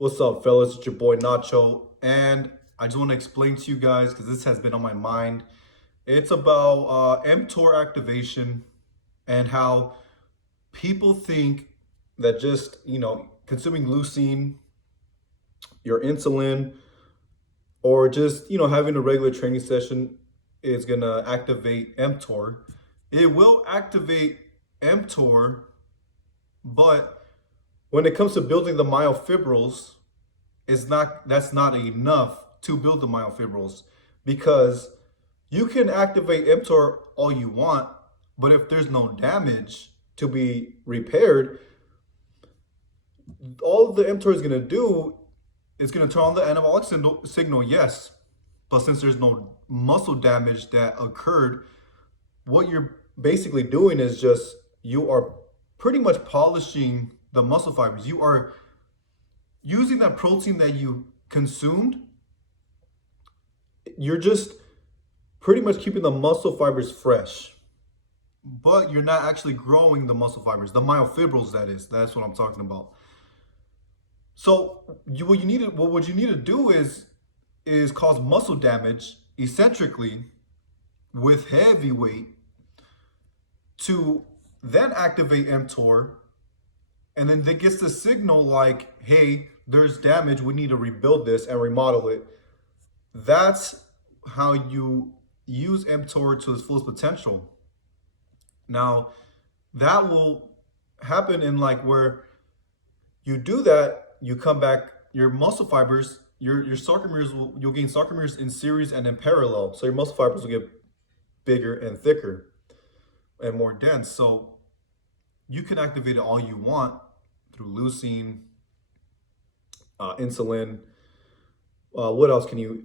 What's up, fellas? It's your boy Nacho, and I just want to explain to you guys because this has been on my mind. It's about mTOR activation and how people think that just consuming leucine, your insulin, or just having a regular training session is gonna activate mTOR. It will activate mTOR, but when it comes to building the myofibrils, that's not enough to build the myofibrils because you can activate mTOR all you want, but if there's no damage to be repaired, all the mTOR is going to do is going to turn on the anabolic signal, yes, but since there's no muscle damage that occurred, what you're basically doing is just you are pretty much polishing the muscle fibers. You are using that protein that you consumed, you're just pretty much keeping the muscle fibers fresh, but you're not actually growing the muscle fibers, the myofibrils, that is. That's what I'm talking about. So what you need to do is cause muscle damage eccentrically with heavy weight to then activate mTOR, and then that gets the signal like, hey, there's damage, we need to rebuild this and remodel it. That's how you use mTOR to its fullest potential. Now, that will happen in like where you do that, you come back, your muscle fibers, your sarcomeres you'll gain sarcomeres in series and in parallel. So your muscle fibers will get bigger and thicker and more dense. So you can activate it all you want through leucine, insulin. What else can you?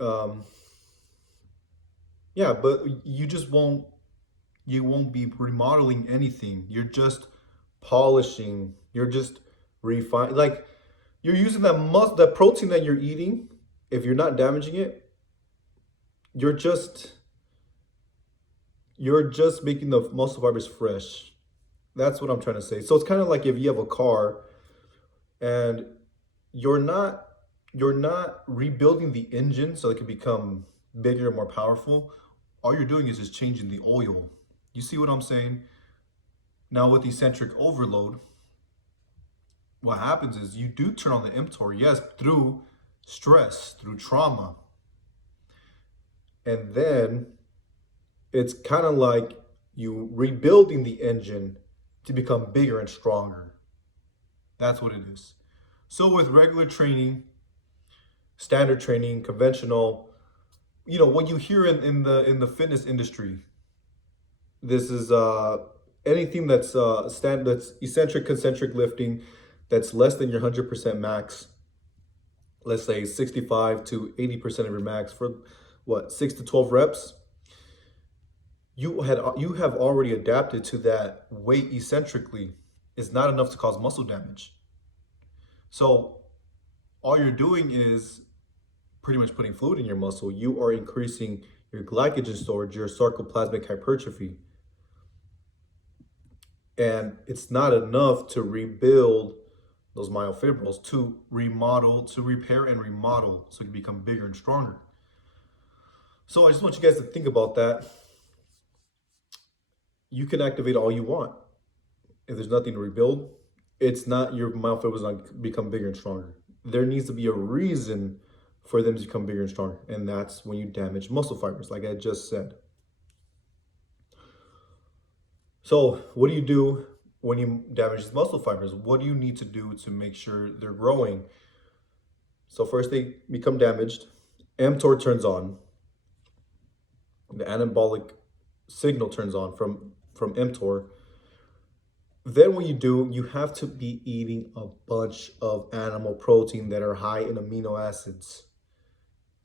Yeah, but you won't be remodeling anything. You're just polishing. You're just refining. Like you're using that protein that you're eating. If you're not damaging it, you're just making the muscle fibers fresh. That's what I'm trying to say. So it's kind of like if you have a car and you're not rebuilding the engine so it can become bigger and more powerful. All you're doing is just changing the oil. You see what I'm saying? Now with eccentric overload, what happens is you do turn on the mTOR, yes, through stress, through trauma. And then it's kind of like you rebuilding the engine to become bigger and stronger. That's what it is. So with regular training, standard training, conventional, what you hear in the fitness industry, this is anything that's that's eccentric concentric lifting that's less than your 100% max. Let's say 65 to 80% of your max for what, 6 to 12 reps. You have already adapted to that weight eccentrically. It's not enough to cause muscle damage. So all you're doing is pretty much putting fluid in your muscle. You are increasing your glycogen storage, your sarcoplasmic hypertrophy. And it's not enough to rebuild those myofibrils, to remodel, to repair and remodel so you can become bigger and stronger. So I just want you guys to think about that. You can activate all you want. If there's nothing to rebuild, it's not your myofibrils not become bigger and stronger. There needs to be a reason for them to become bigger and stronger. And that's when you damage muscle fibers, like I just said. So what do you do when you damage the muscle fibers? What do you need to do to make sure they're growing? So first they become damaged, mTOR turns on, the anabolic signal turns on from mTOR. Then what you do, you have to be eating a bunch of animal protein that are high in amino acids.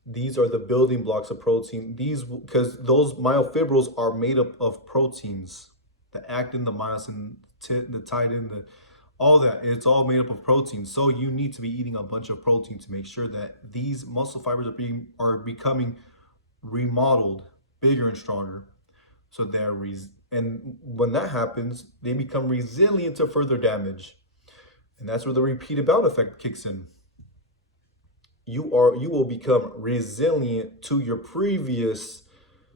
These are the building blocks of protein. Because those myofibrils are made up of proteins, the actin, the myosin, the titin, all that. It's all made up of protein. So you need to be eating a bunch of protein to make sure that these muscle fibers are becoming remodeled, bigger and stronger. So and when that happens, they become resilient to further damage. And that's where the repeated bout effect kicks in. you will become resilient to your previous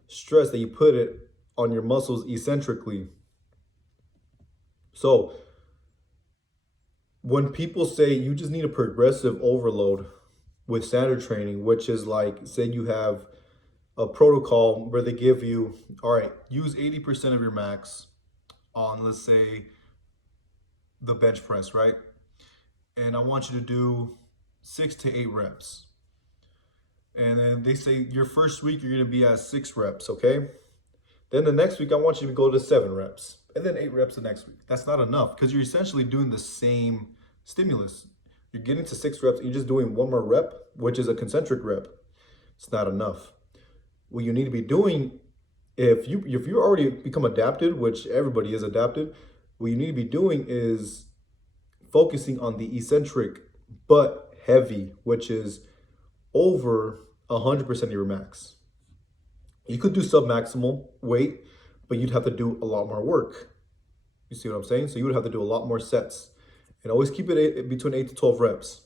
stress that you put it on your muscles eccentrically. So when people say you just need a progressive overload with standard training, which is like, say you have a protocol where they give you, all right, use 80% of your max on, let's say, the bench press, right? And I want you to do 6 to 8 reps. And then they say your first week, you're going to be at 6 reps, okay? Then the next week, I want you to go to 7 reps, and then 8 reps the next week. That's not enough because you're essentially doing the same stimulus. You're getting to 6 reps, and you're just doing one more rep, which is a concentric rep. It's not enough. What you need to be doing, if you already become adapted, which everybody is adapted, what you need to be doing is focusing on the eccentric but heavy, which is over 100% of your max. You could do submaximal weight, but you'd have to do a lot more work. You see what I'm saying? So you would have to do a lot more sets. And always keep it between 8 to 12 reps.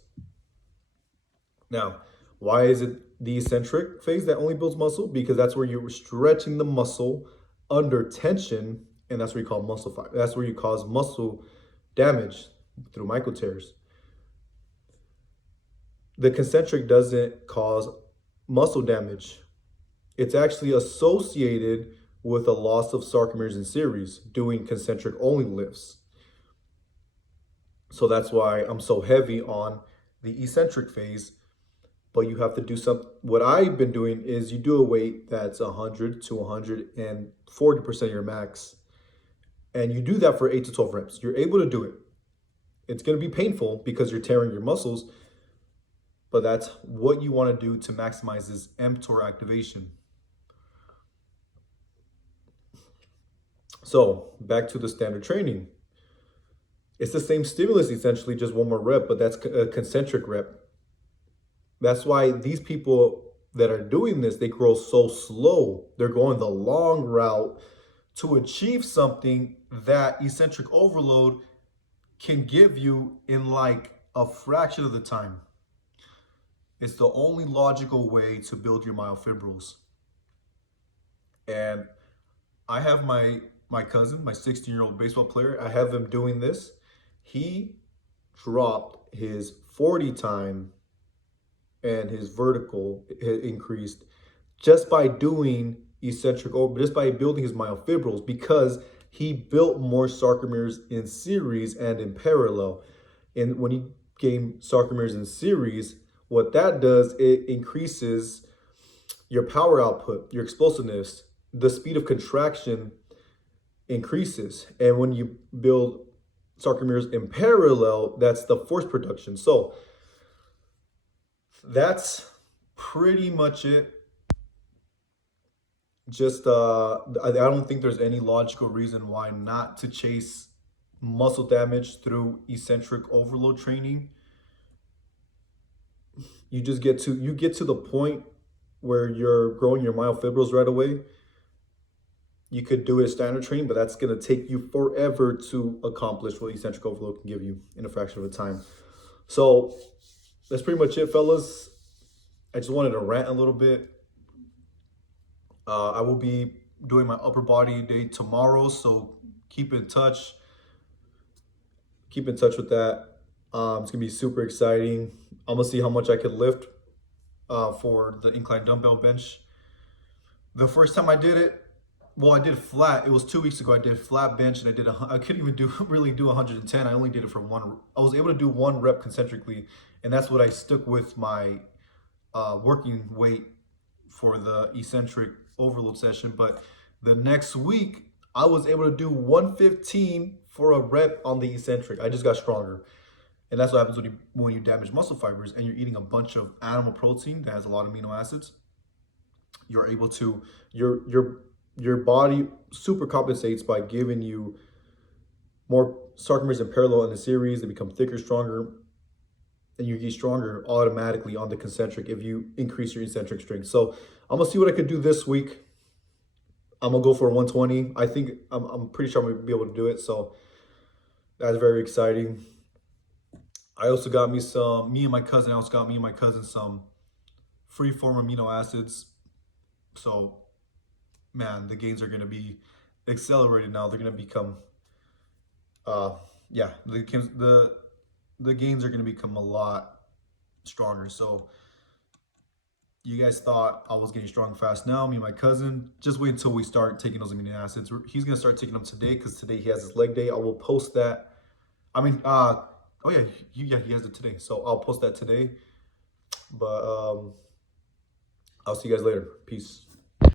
Now, why is it the eccentric phase that only builds muscle? Because that's where you're stretching the muscle under tension, and that's where you call muscle fiber. That's where you cause muscle damage through micro tears. The concentric doesn't cause muscle damage. It's actually associated with a loss of sarcomeres in series doing concentric only lifts. So that's why I'm so heavy on the eccentric phase. But you have to do something. What I've been doing is you do a weight that's 100 to 140% of your max. And you do that for 8 to 12 reps. You're able to do it. It's going to be painful because you're tearing your muscles. But that's what you want to do to maximize this mTOR activation. So back to the standard training. It's the same stimulus, essentially, just one more rep, but that's a concentric rep. That's why these people that are doing this, they grow so slow. They're going the long route to achieve something that eccentric overload can give you in like a fraction of the time. It's the only logical way to build your myofibrils. And I have my cousin, my 16-year-old baseball player, I have him doing this. He dropped his 40 time and his vertical increased just by doing eccentric over, just by building his myofibrils, because he built more sarcomeres in series and in parallel. And when you gain sarcomeres in series, what that does, it increases your power output, your explosiveness, the speed of contraction increases. And when you build sarcomeres in parallel, that's the force production. So that's pretty much it. Just I don't think there's any logical reason why not to chase muscle damage through eccentric overload training. You get to the point where you're growing your myofibrils right away. You could do it standard training, but that's going to take you forever to accomplish what eccentric overload can give you in a fraction of a time. So that's pretty much it, fellas. I just wanted to rant a little bit. I will be doing my upper body day tomorrow, so keep in touch. Keep in touch with that. It's gonna be super exciting. I'm gonna see how much I could lift for the incline dumbbell bench. The first time I did it, well, I did flat. It was 2 weeks ago. I did flat bench, and I couldn't even really do 110. I only did it for one. I was able to do one rep concentrically, and that's what I stuck with my working weight for the eccentric overload session. But the next week, I was able to do 115 for a rep on the eccentric. I just got stronger. And that's what happens when you damage muscle fibers and you're eating a bunch of animal protein that has a lot of amino acids. You're able to, your body super compensates by giving you more sarcomeres in parallel in the series. They become thicker, stronger, and you get stronger automatically on the concentric if you increase your eccentric strength. So I'm gonna see what I could do this week. I'm gonna go for 120. I think I'm pretty sure I'm gonna be able to do it. So that's very exciting. I also got me some, me and my cousin, I also got me and my cousin some free form amino acids. So, man, the gains are going to be accelerated now. They're going to become, yeah, the gains are going to become a lot stronger. So, you guys thought I was getting strong fast now, me and my cousin. Just wait until we start taking those amino acids. He's going to start taking them today because today he has his leg day. I will post that. I mean, oh yeah, he has it today. So I'll post that today. But I'll see you guys later. Peace.